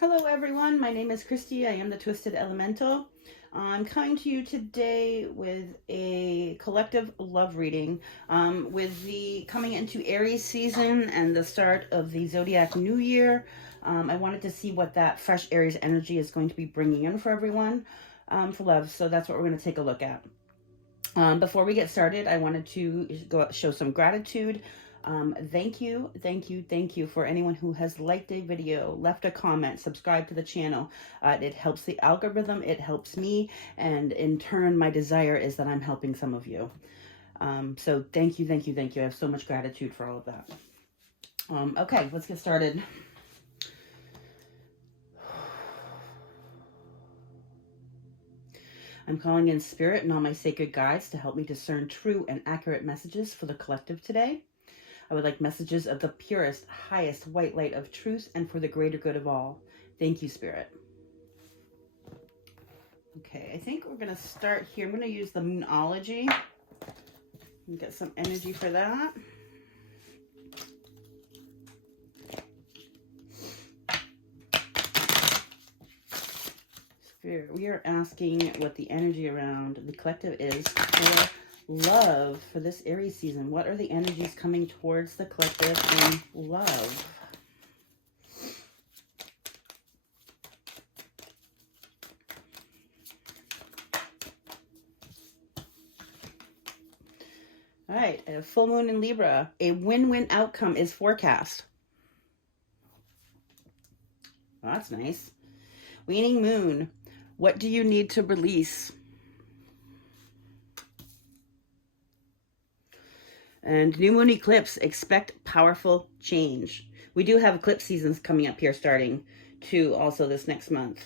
Hello everyone, my name is Christy. I am the Twisted Elemental. I'm coming to you today with a collective love reading with the coming into Aries season and the start of the Zodiac New Year. I wanted to see what that fresh Aries energy is going to be bringing in for everyone for love. So that's what we're going to take a look at. Before we get started, I wanted to show some gratitude. Thank you for anyone who has liked a video, left a comment, subscribed to the channel. It helps the algorithm, it helps me, and in turn, my desire is that I'm helping some of you. So thank you. I have so much gratitude for all of that. Okay, let's get started. I'm calling in spirit and all my sacred guides to help me discern true and accurate messages for the collective today. I would like messages of the purest, highest white light of truth and for the greater good of all. Thank you, Spirit. Okay, I think we're going to start here. I'm going to use the Moonology and get some energy for that. Spirit, we are asking what the energy around the collective is for love for this Aries season. What are the energies coming towards the collective in love? All right, a full moon in Libra. A win-win outcome is forecast. Well, that's nice. Waning moon. What do you need to release? And new moon eclipse. Expect powerful change. We do have eclipse seasons coming up here starting too also this next month.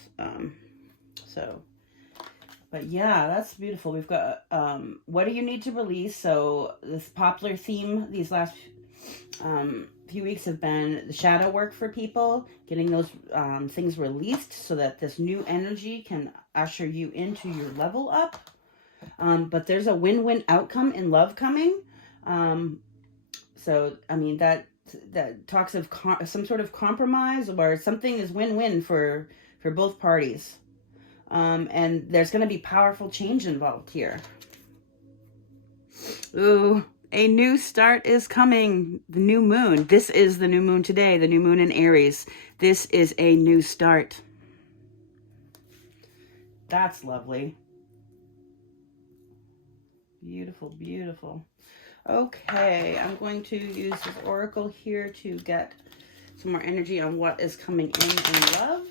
But yeah, that's beautiful. We've got what do you need to release? So this popular theme these last few weeks have been the shadow work for people, getting those things released so that this new energy can usher you into your level up. But there's a win-win outcome in love coming. So, I mean, that talks of some sort of compromise where something is win-win for both parties. And there's going to be powerful change involved here. Ooh, a new start is coming. The new moon. This is the new moon today, the new moon in Aries. This is a new start. That's lovely. Beautiful, beautiful. Okay, I'm going to use this oracle here to get some more energy on what is coming in love.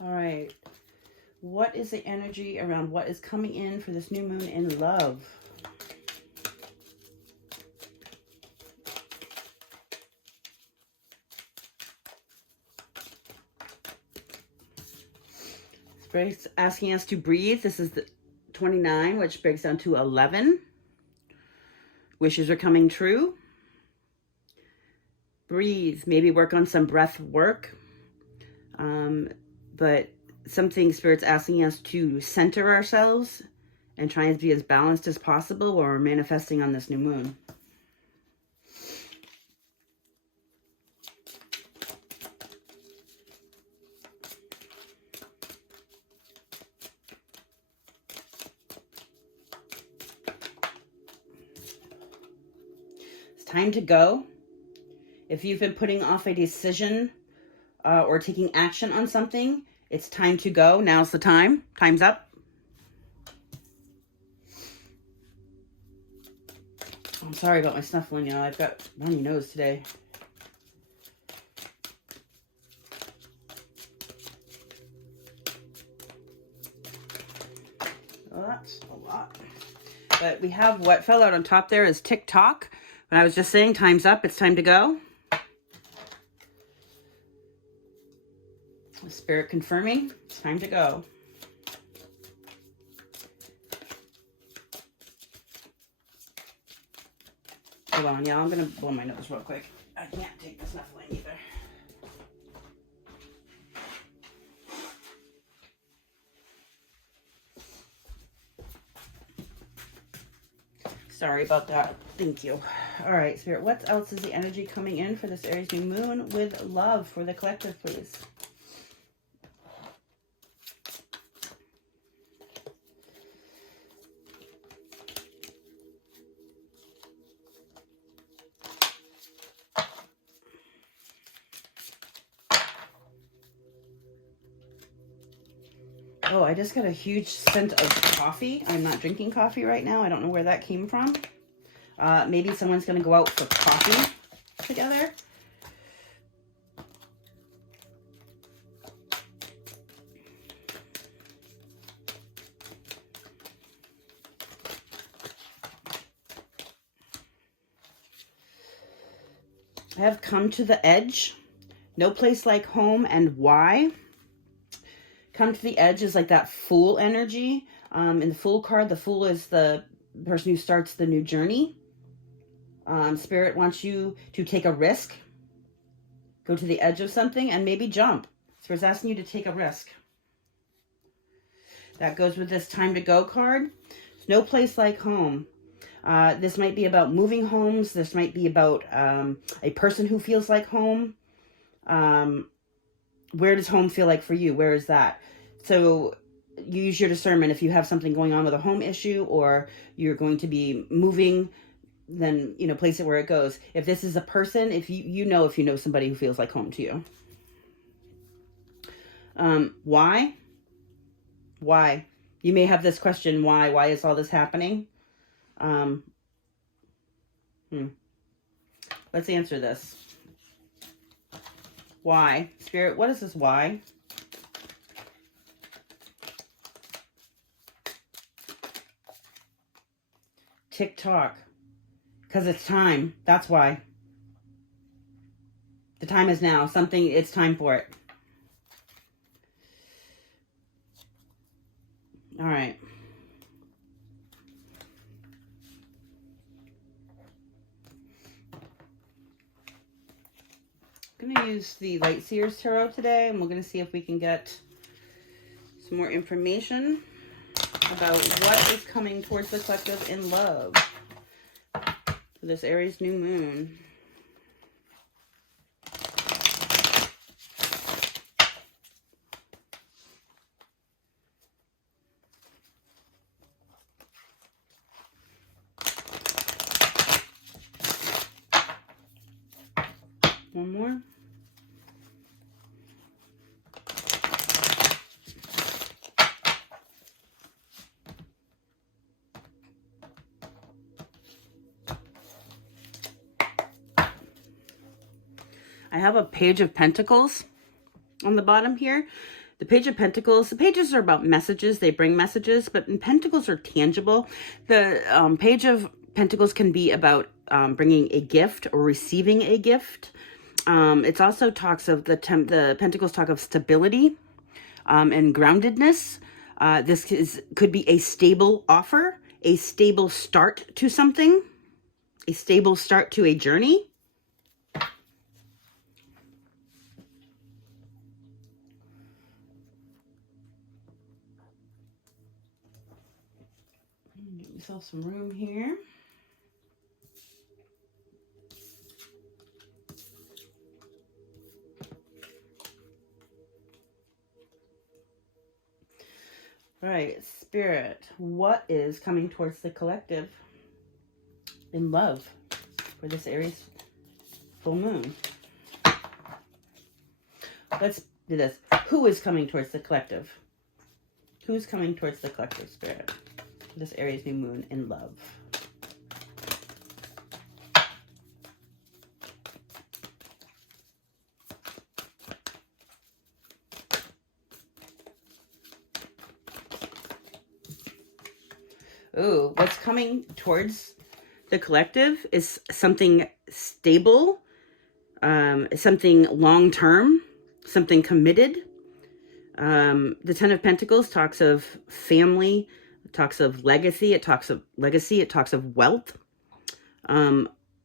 All right, what is the energy around what is coming in for this new moon in love? Spirit's asking us to breathe. This is the 29, which breaks down to 11. Wishes are coming true. Breathe. Maybe work on some breath work. But something Spirit's asking us to center ourselves and try and be as balanced as possible while we're manifesting on this new moon. It's time to go. If you've been putting off a decision or taking action on something, it's time to go. Now's the time. Time's up. I'm sorry about my snuffling, y'all. I've got runny nose today. Well, that's a lot. But we have what fell out on top there is TikTok. But I was just saying, time's up. It's time to go. Spirit confirming, it's time to go. Hold on, y'all. I'm going to blow my nose real quick. I can't take the snuffling either. Sorry about that. Thank you. All right, Spirit, what else is the energy coming in for this Aries new moon with love for the collective, please? Oh, I just got a huge scent of coffee. I'm not drinking coffee right now. I don't know where that came from. Maybe someone's going to go out for coffee together. I have come to the edge. No place like home, and why? Come to the edge is like that Fool energy. In the Fool card, the Fool is the person who starts the new journey. Spirit wants you to take a risk. Go to the edge of something and maybe jump. Spirit's asking you to take a risk. That goes with this Time to Go card. There's no place like home. This might be about moving homes. This might be about a person who feels like home. Where does home feel like for you? Where is that? So use your discernment. If you have something going on with a home issue or you're going to be moving, then, you know, place it where it goes. If this is a person, if you know somebody who feels like home to you. Why? Why? You may have this question, why? Why is all this happening? Let's answer this. Why? Spirit, what is this why? Tick-tock. Because it's time. That's why. The time is now. It's time for it. All right. I'm going to use the Light Seers Tarot today, and we're going to see if we can get some more information about what is coming towards the collective in love for this Aries new moon. One more. I have a Page of Pentacles on the bottom here. The Page of Pentacles, the pages are about messages. They bring messages, but Pentacles are tangible. The Page of Pentacles can be about bringing a gift or receiving a gift. It also talks of the Pentacles talk of stability and groundedness. This could be a stable offer, a stable start to something, a stable start to a journey. Get myself some room here. All right, Spirit, what is coming towards the collective in love for this Aries full moon? Let's do this. Who is coming towards the collective? Who's coming towards the collective, Spirit, for this Aries new moon in love? Ooh, what's coming towards the collective is something stable, something long-term, something committed. The Ten of Pentacles talks of family, it talks of legacy, it talks of wealth.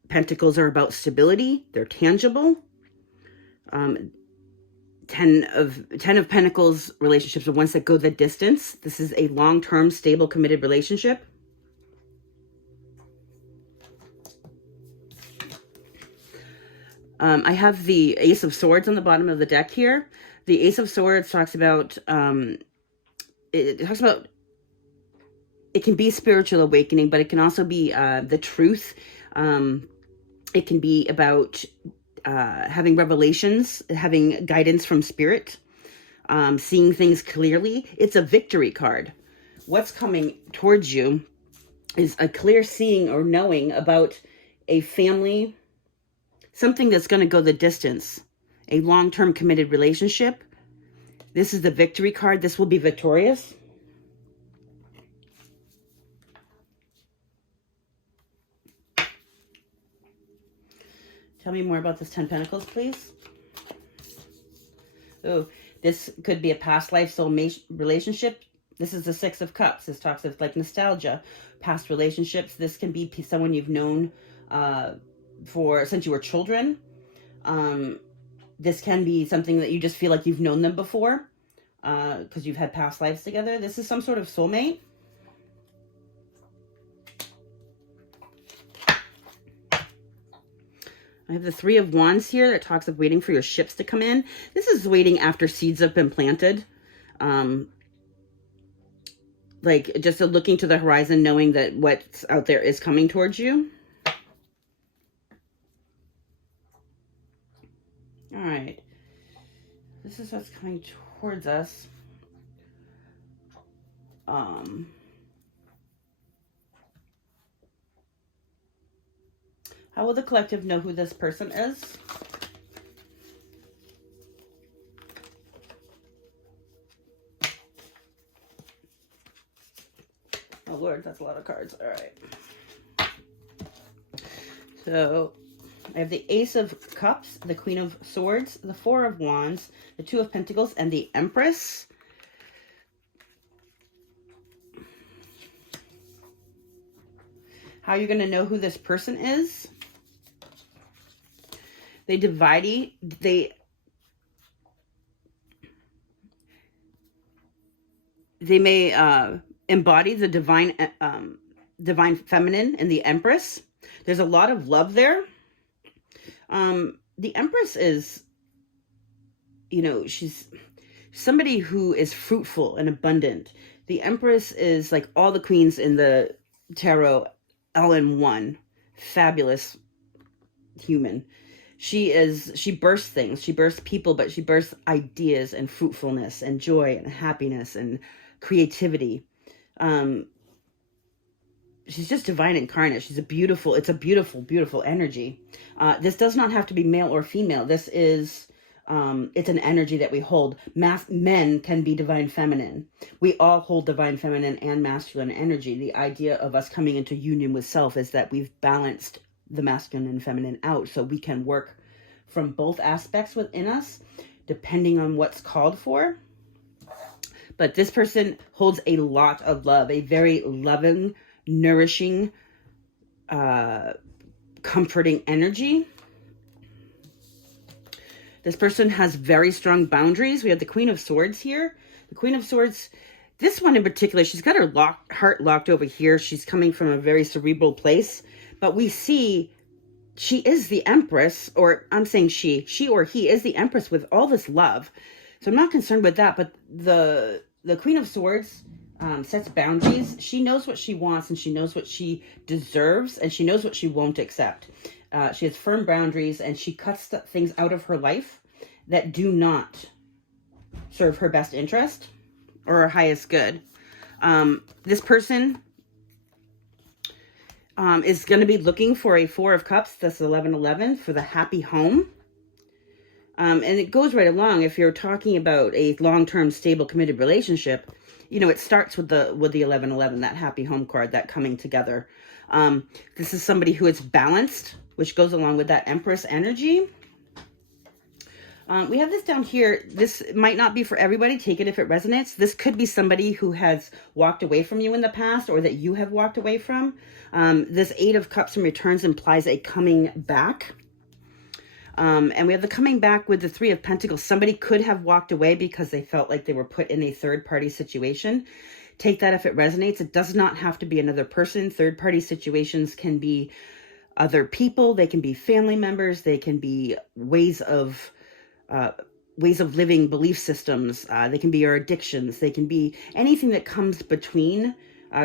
Pentacles are about stability, they're tangible. Ten of Pentacles relationships are ones that go the distance. This is a long-term, stable, committed relationship. I have the Ace of Swords on the bottom of the deck here. The Ace of Swords talks about, it can be spiritual awakening, but it can also be the truth. It can be about having revelations, having guidance from spirit, seeing things clearly. It's a victory card. What's coming towards you is a clear seeing or knowing about a family, something that's going to go the distance, a long-term committed relationship. This is the victory card. This will be victorious. Tell me more about this 10 Pentacles, please. Oh, this could be a past life soulmate relationship. This is the Six of Cups. This talks of like nostalgia, past relationships. This can be someone you've known since you were children. This can be something that you just feel like you've known them before because you've had past lives together. This is some sort of soulmate. I have the Three of Wands here that talks of waiting for your ships to come in. This is waiting after seeds have been planted. Like just looking to the horizon, knowing that what's out there is coming towards you. All right. This is what's coming towards us. How will the collective know who this person is? Oh, Lord, that's a lot of cards. All right. So I have the Ace of Cups, the Queen of Swords, the Four of Wands, the Two of Pentacles, and the Empress. How are you going to know who this person is? They may embody the divine feminine and the Empress. There's a lot of love there. The Empress is, she's somebody who is fruitful and abundant. The Empress is like all the queens in the tarot all in one. Fabulous human. She births things. She births people, but she births ideas and fruitfulness and joy and happiness and creativity. She's just divine incarnate. It's a beautiful, beautiful energy. This does not have to be male or female. This is, it's an energy that we hold. Men can be divine feminine. We all hold divine feminine and masculine energy. The idea of us coming into union with self is that we've balanced the masculine and feminine out, so we can work from both aspects within us, depending on what's called for. But this person holds a lot of love, a very loving, nourishing, comforting energy. This person has very strong boundaries. We have the Queen of Swords here. The Queen of Swords, this one in particular, she's got her heart locked over here. She's coming from a very cerebral place. But we see she is the Empress, or I'm saying she or he is the Empress with all this love. So I'm not concerned with that. But the Queen of Swords sets boundaries. She knows what she wants, and she knows what she deserves, and she knows what she won't accept. She has firm boundaries, and she cuts things out of her life that do not serve her best interest or her highest good. This person is going to be looking for a Four of Cups, that's 1111, for the happy home. And it goes right along. If you're talking about a long-term, stable, committed relationship, it starts with the 1111, that happy home card, that coming together. This is somebody who is balanced, which goes along with that Empress energy. We have this down here. This might not be for everybody. Take it if it resonates. This could be somebody who has walked away from you in the past, or that you have walked away from. This Eight of Cups and Returns implies a coming back. And we have the coming back with the Three of Pentacles. Somebody could have walked away because they felt like they were put in a third-party situation. Take that if it resonates. It does not have to be another person. Third-party situations can be other people. They can be family members. They can be ways of living, belief systems. They can be your addictions. They can be anything that comes between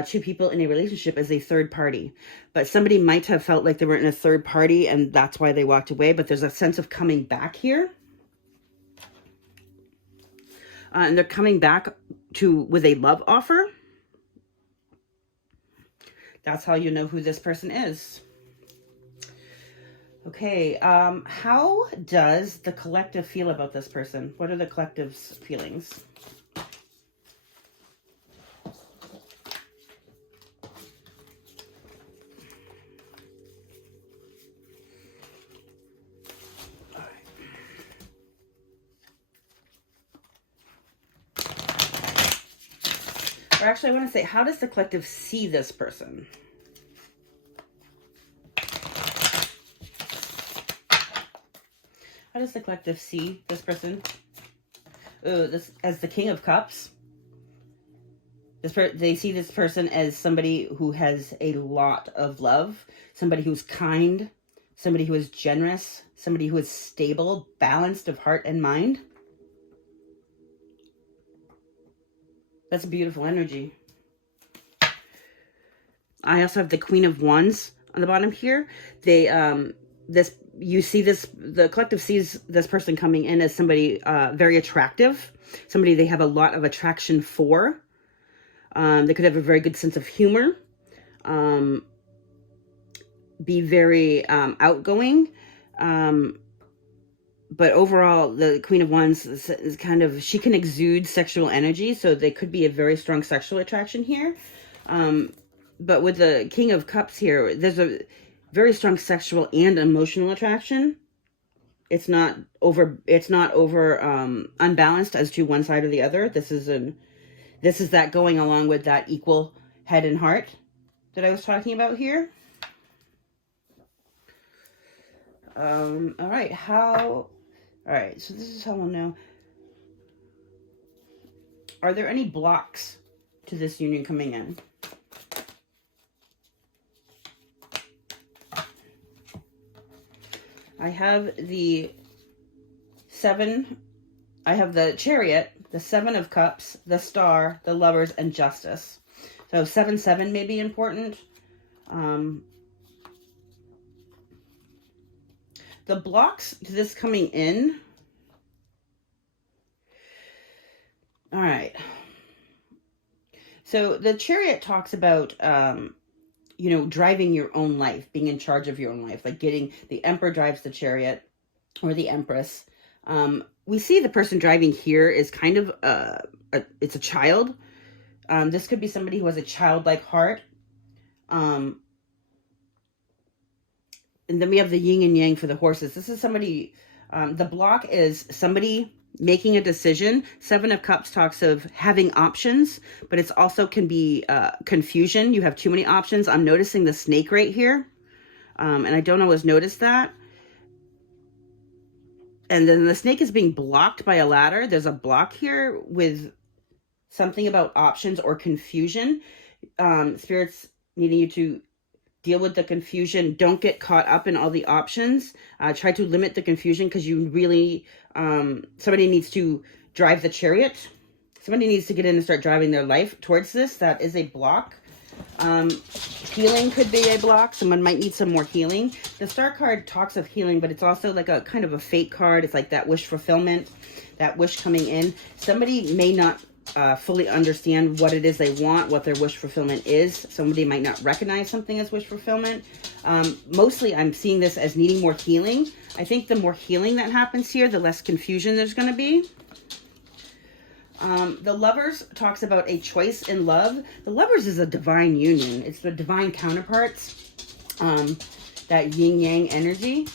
two people in a relationship as a third party. But somebody might have felt like they were in a third party and that's why they walked away. But there's a sense of coming back here. And they're coming back with a love offer. That's how you know who this person is. Okay, how does the collective feel about this person? What are the collective's feelings? Or actually, I want to say, how does the collective see this person? How does the collective see this person? Oh, this as the King of Cups. They see this person as somebody who has a lot of love, somebody who's kind, somebody who is generous, somebody who is stable, balanced of heart and mind. That's a beautiful energy. I also have the Queen of Wands on the bottom here. The collective sees this person coming in as somebody very attractive, somebody they have a lot of attraction for. They could have a very good sense of humor, be very outgoing. But overall, the Queen of Wands is kind of, she can exude sexual energy, so they could be a very strong sexual attraction here. But with the King of Cups here, there's a very strong sexual and emotional attraction. It's not over unbalanced as to one side or the other. This is that going along with that equal head and heart that I was talking about here. All right, so this is how we'll know. Are there any blocks to this union coming in? I have the Chariot, the Seven of Cups, the Star, the Lovers, and Justice. So 7-7 may be important. The blocks to this coming in. All right. So the Chariot talks about, driving your own life, being in charge of your own life, like the Emperor drives the Chariot, or the Empress. We see the person driving here is kind of, it's a child. This could be somebody who has a childlike heart. And then we have the yin and yang for the horses. This is somebody, the block is somebody making a decision. Seven of Cups talks of having options, but it's also can be confusion. You have too many options. I'm noticing the snake right here. And I don't always notice that. And then the snake is being blocked by a ladder. There's a block here with something about options or confusion. Spirits needing you to deal with the confusion. Don't get caught up in all the options. Try to limit the confusion because you really, somebody needs to drive the Chariot. Somebody needs to get in and start driving their life towards this. That is a block. Healing could be a block. Someone might need some more healing. The Star card talks of healing, but it's also like a kind of a fate card. It's like that wish fulfillment, that wish coming in. Somebody may not fully understand what it is they want, what their wish fulfillment is. Somebody might not recognize something as wish fulfillment. Mostly I'm seeing this as needing more healing. I think the more healing that happens here, the less confusion there's going to be. The Lovers talks about a choice in love. The Lovers is a divine union. It's the divine counterparts, that yin-yang energy.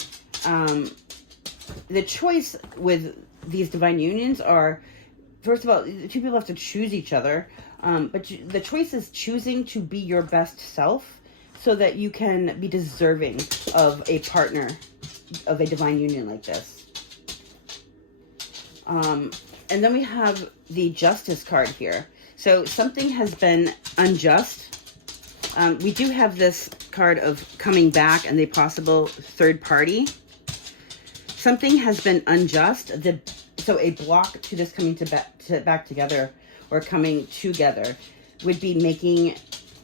The choice with these divine unions are, first of all, two people have to choose each other, but the choice is choosing to be your best self so that you can be deserving of a partner, of a divine union like this. And then we have the Justice card here. So something has been unjust. We do have this card of coming back and the possible third party. Something has been unjust. So a block to this coming back together or coming together would be making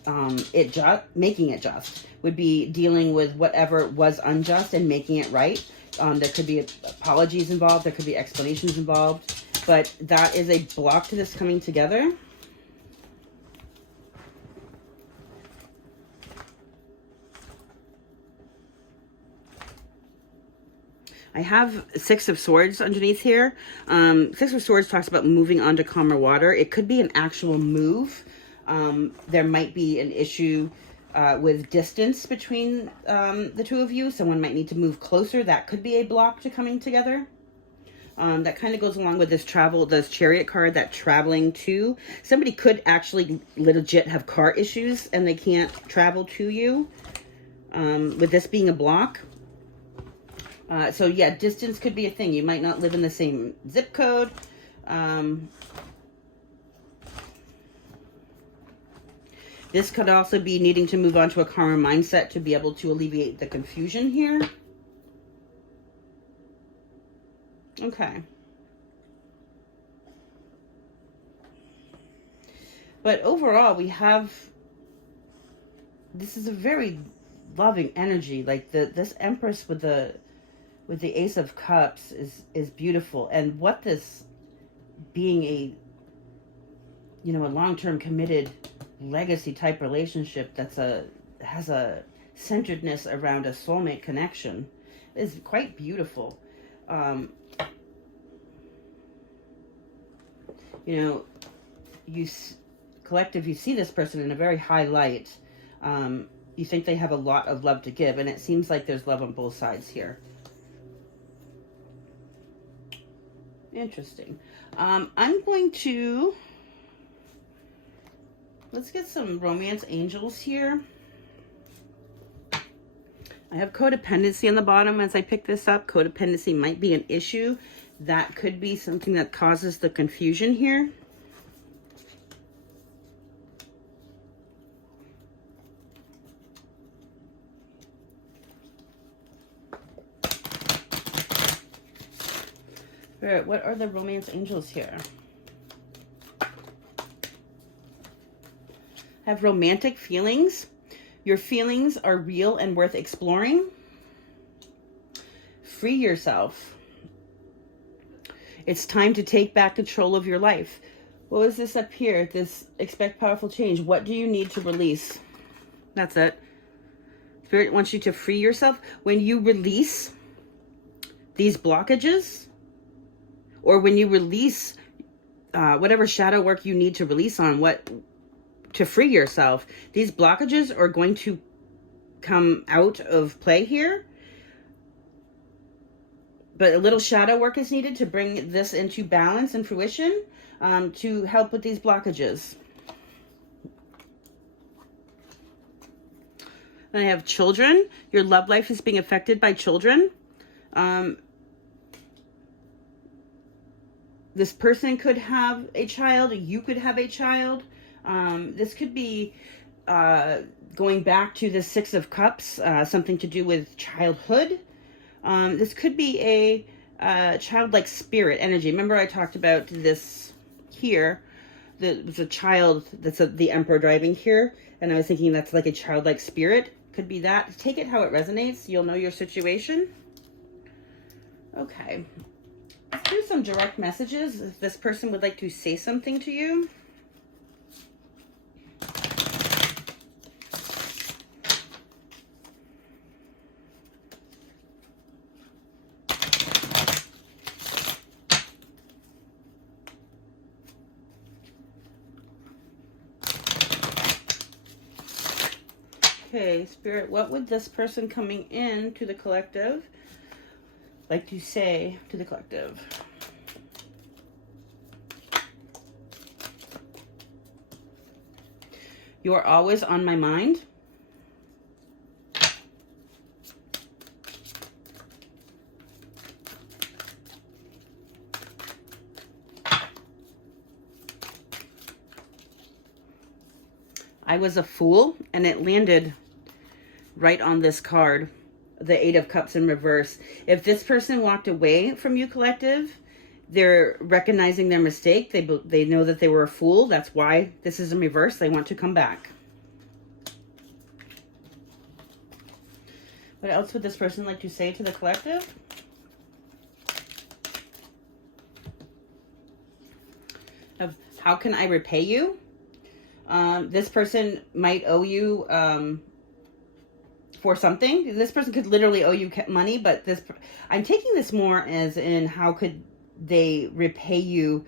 it just. Would be dealing with whatever was unjust and making it right. There could be apologies involved. There could be explanations involved. But that is a block to this coming together. I have Six of Swords underneath here. Six of Swords talks about moving on to calmer water. It could be an actual move. There might be an issue with distance between the two of you. Someone might need to move closer. That could be a block to coming together. That kind of goes along with this Chariot card, that traveling to. Somebody could actually legit have car issues and they can't travel to you. With this being a block. So yeah, distance could be a thing. You might not live in the same zip code. This could also be needing to move on to a calmer mindset to be able to alleviate the confusion here. Okay. But overall, we have, this is a very loving energy. Like this Empress with the Ace of Cups is beautiful. And what this being a long-term committed legacy type relationship has a centeredness around a soulmate connection is quite beautiful. Collective, you see this person in a very high light. You think they have a lot of love to give, and it seems like there's love on both sides here. Interesting. I'm going to, let's get some romance angels here. I have codependency on the bottom as I pick this up. Codependency might be an issue. That could be something that causes the confusion here. All right, what are the romance angels here? Have romantic feelings. Your feelings are real and worth exploring. Free yourself. It's time to take back control of your life. What was this up here? This expect powerful change. What do you need to release? That's it. Spirit wants you to free yourself. When you release these blockages, or when you release whatever shadow work you need to release on to free yourself, these blockages are going to come out of play here. But a little shadow work is needed to bring this into balance and fruition, to help with these blockages. Then I have children. Your love life is being affected by children. This person could have a child. You could have a child. This could be going back to the Six of Cups, something to do with childhood. This could be a childlike spirit energy. Remember I talked about this here. There's a child that's the Emperor driving here. And I was thinking that's like a childlike spirit. Could be that. Take it how it resonates. You'll know your situation. Okay. Let's do some direct messages. If this person would like to say something to you. Okay, Spirit, what would this person coming in to the collective like to say to the collective? You are always on my mind. I was a fool and it landed right on this card, the Eight of Cups in reverse. If this person walked away from you, collective, they're recognizing their mistake. They know that they were a fool. That's why this is in reverse. They want to come back. What else would this person like to say to the collective? Of how can I repay you? This person might owe you for something. This person could literally owe you money, but I'm taking this more as in how could they repay you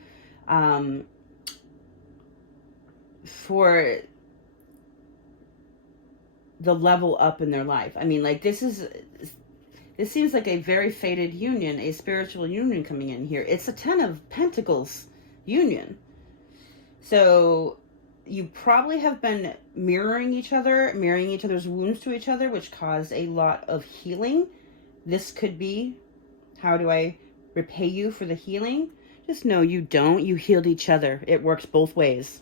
for the level up in their life. I mean, like, this seems like a very fated union, a spiritual union coming in here. It's a 10 of Pentacles union. So you probably have been mirroring each other's wounds to each other, which caused a lot of healing. This could be, how do I repay you for the healing? Just know you don't. You healed each other. It works both ways.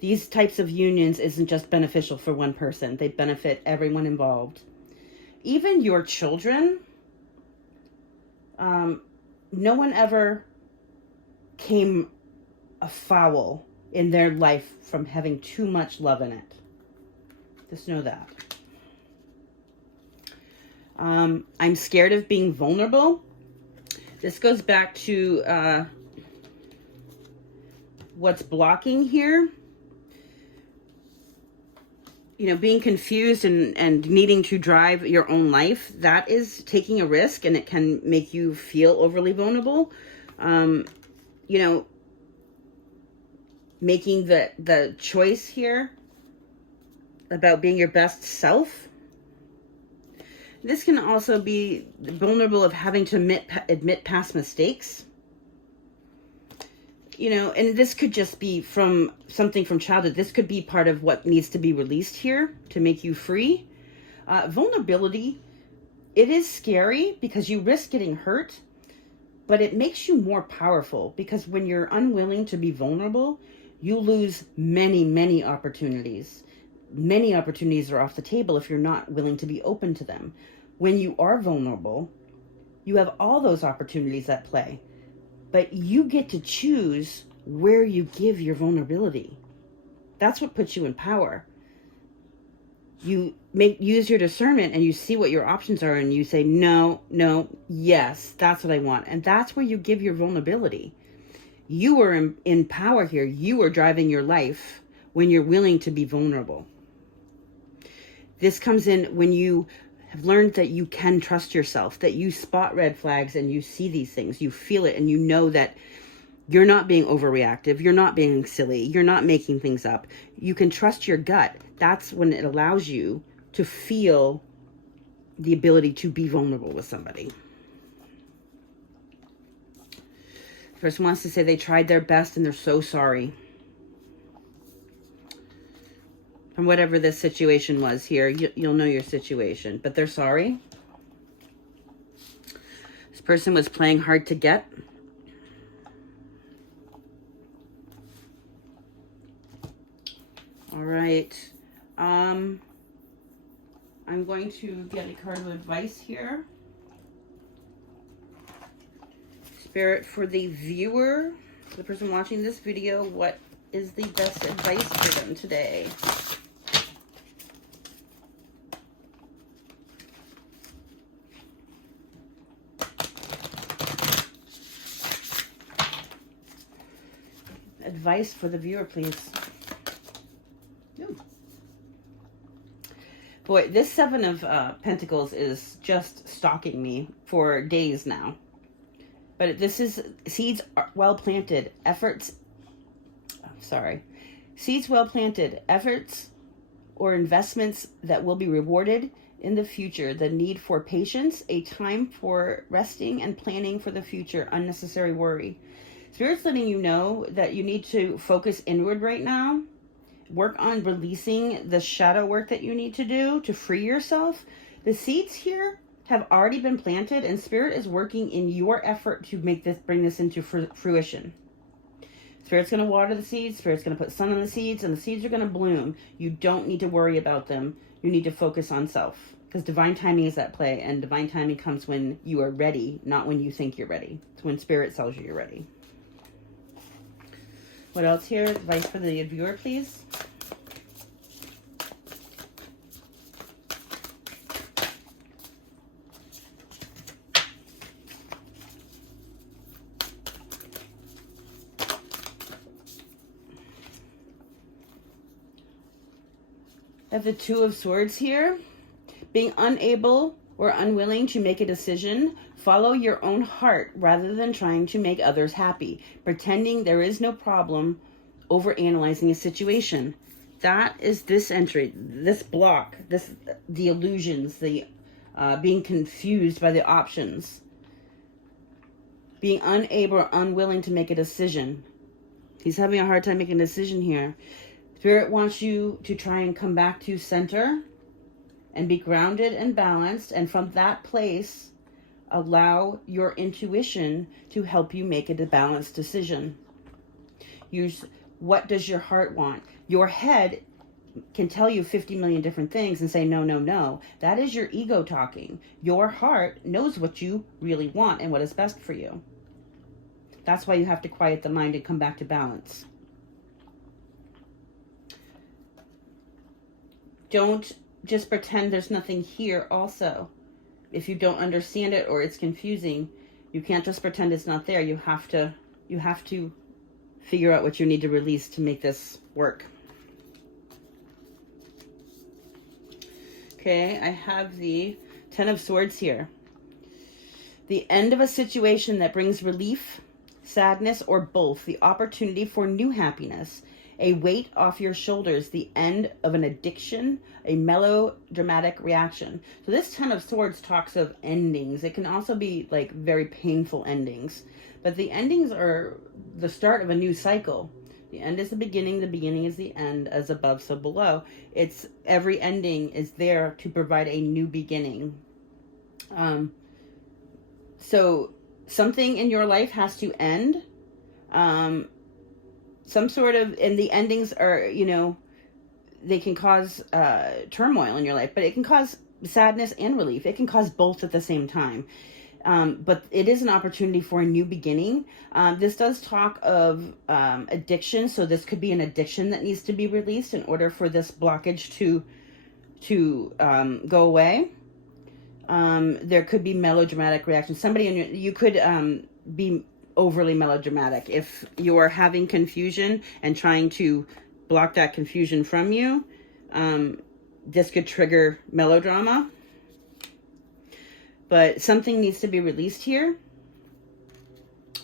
These types of unions isn't just beneficial for one person. They benefit everyone involved. Even your children. No one ever came afoul in their life from having too much love in it. Just know that. I'm scared of being vulnerable. This goes back to what's blocking here. You know, being confused and needing to drive your own life. That is taking a risk, and it can make you feel overly vulnerable. You know, making the choice here about being your best self. This can also be vulnerable of having to admit past mistakes. You know, and this could just be from something from childhood. This could be part of what needs to be released here to make you free. Vulnerability, it is scary because you risk getting hurt, but it makes you more powerful, because when you're unwilling to be vulnerable, you lose many, many opportunities. Many opportunities are off the table if you're not willing to be open to them. When you are vulnerable, you have all those opportunities at play, but you get to choose where you give your vulnerability. That's what puts you in power. You use your discernment and you see what your options are, and you say, no, yes, that's what I want. And that's where you give your vulnerability. You are in power here. You are driving your life when you're willing to be vulnerable. This comes in when you have learned that you can trust yourself, that you spot red flags and you see these things, you feel it, and you know that you're not being overreactive, you're not being silly, you're not making things up. You can trust your gut. That's when it allows you to feel the ability to be vulnerable with somebody. The person wants to say they tried their best and they're so sorry. From whatever this situation was here, you'll know your situation, but they're sorry. This person was playing hard to get. All right. I'm going to get a card of advice here. Spirit, for the viewer, the person watching this video, what is the best advice for them today? Advice for the viewer, please. Ooh. Boy, this Seven of Pentacles is just stalking me for days now. But this is seeds well planted, seeds well planted, efforts or investments that will be rewarded in the future. The need for patience, a time for resting and planning for the future, unnecessary worry. Spirit's letting you know that you need to focus inward right now. Work on releasing the shadow work that you need to do to free yourself. The seeds here have already been planted, and Spirit is working in your effort to bring this into fruition. Spirit's going to water the seeds. Spirit's going to put sun on the seeds, and the seeds are going to bloom. You don't need to worry about them. You need to focus on self, because divine timing is at play, and divine timing comes when you are ready, not when you think you're ready. It's when Spirit tells you you're ready. What else here? Advice for the viewer, please. I have the Two of Swords here. Being unable or unwilling to make a decision, follow your own heart rather than trying to make others happy. Pretending there is no problem, overanalyzing a situation. That is this entry, this block, the illusions, the being confused by the options. Being unable or unwilling to make a decision. He's having a hard time making a decision here. Spirit wants you to try and come back to center and be grounded and balanced. And from that place, allow your intuition to help you make a balanced decision. Use what does your heart want? Your head can tell you 50 million different things and say, no, no, no. That is your ego talking. Your heart knows what you really want and what is best for you. That's why you have to quiet the mind and come back to balance. Don't just pretend there's nothing here also. If you don't understand it or it's confusing, you can't just pretend it's not there. You have to figure out what you need to release to make this work. Okay, I have the Ten of Swords here. The end of a situation that brings relief, sadness, or both. The opportunity for new happiness. A weight off your shoulders, the end of an addiction, a melodramatic reaction. So this Ten of Swords talks of endings. It can also be like very painful endings. But the endings are the start of a new cycle. The end is the beginning is the end, as above, so below. It's every ending is there to provide a new beginning. So something in your life has to end. Some sort of, and the endings are, they can cause turmoil in your life, but it can cause sadness and relief. It can cause both at the same time. But it is an opportunity for a new beginning. This does talk of addiction. So this could be an addiction that needs to be released in order for this blockage to go away. There could be melodramatic reactions. You could be overly melodramatic. If you're having confusion and trying to block that confusion from you, this could trigger melodrama. But something needs to be released here.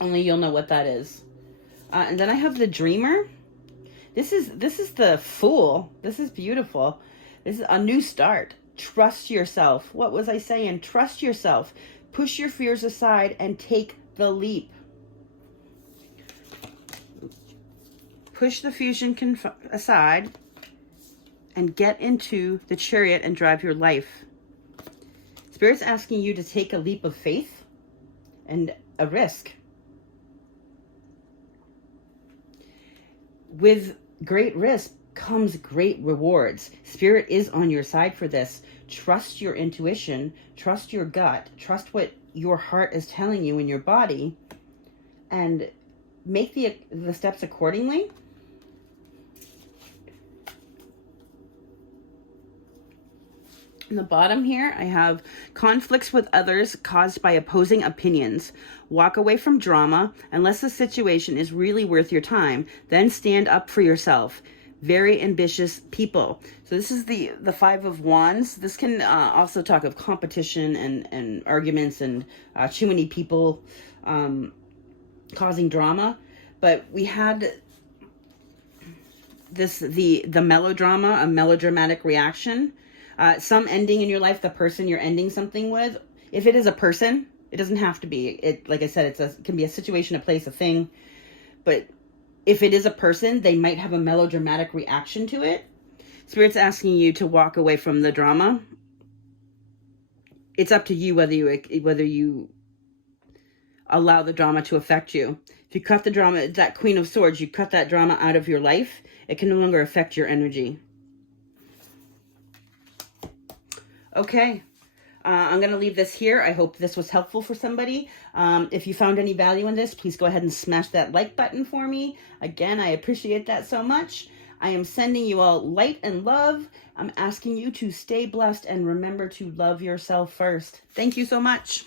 Only you'll know what that is. And then I have the Dreamer. This is the Fool. This is beautiful. This is a new start. Trust yourself. What was I saying? Trust yourself. Push your fears aside and take the leap. Push the fusion aside and get into the chariot and drive your life. Spirit's asking you to take a leap of faith and a risk. With great risk comes great rewards. Spirit is on your side for this. Trust your intuition, trust your gut, trust what your heart is telling you in your body, and make the steps accordingly. In the bottom here, I have conflicts with others caused by opposing opinions. Walk away from drama unless the situation is really worth your time. Then stand up for yourself. Very ambitious people. So this is the Five of Wands. This can also talk of competition and arguments and too many people causing drama. But we had the melodrama, a melodramatic reaction. Some ending in your life, the person you're ending something with. If it is a person, it doesn't have to be. It, like I said, it can be a situation, a place, a thing. But if it is a person, they might have a melodramatic reaction to it. Spirit's asking you to walk away from the drama. It's up to you whether you allow the drama to affect you. If you cut the drama, that Queen of Swords, you cut that drama out of your life, it can no longer affect your energy. Okay. I'm going to leave this here. I hope this was helpful for somebody. If you found any value in this, please go ahead and smash that like button for me. Again, I appreciate that so much. I am sending you all light and love. I'm asking you to stay blessed and remember to love yourself first. Thank you so much.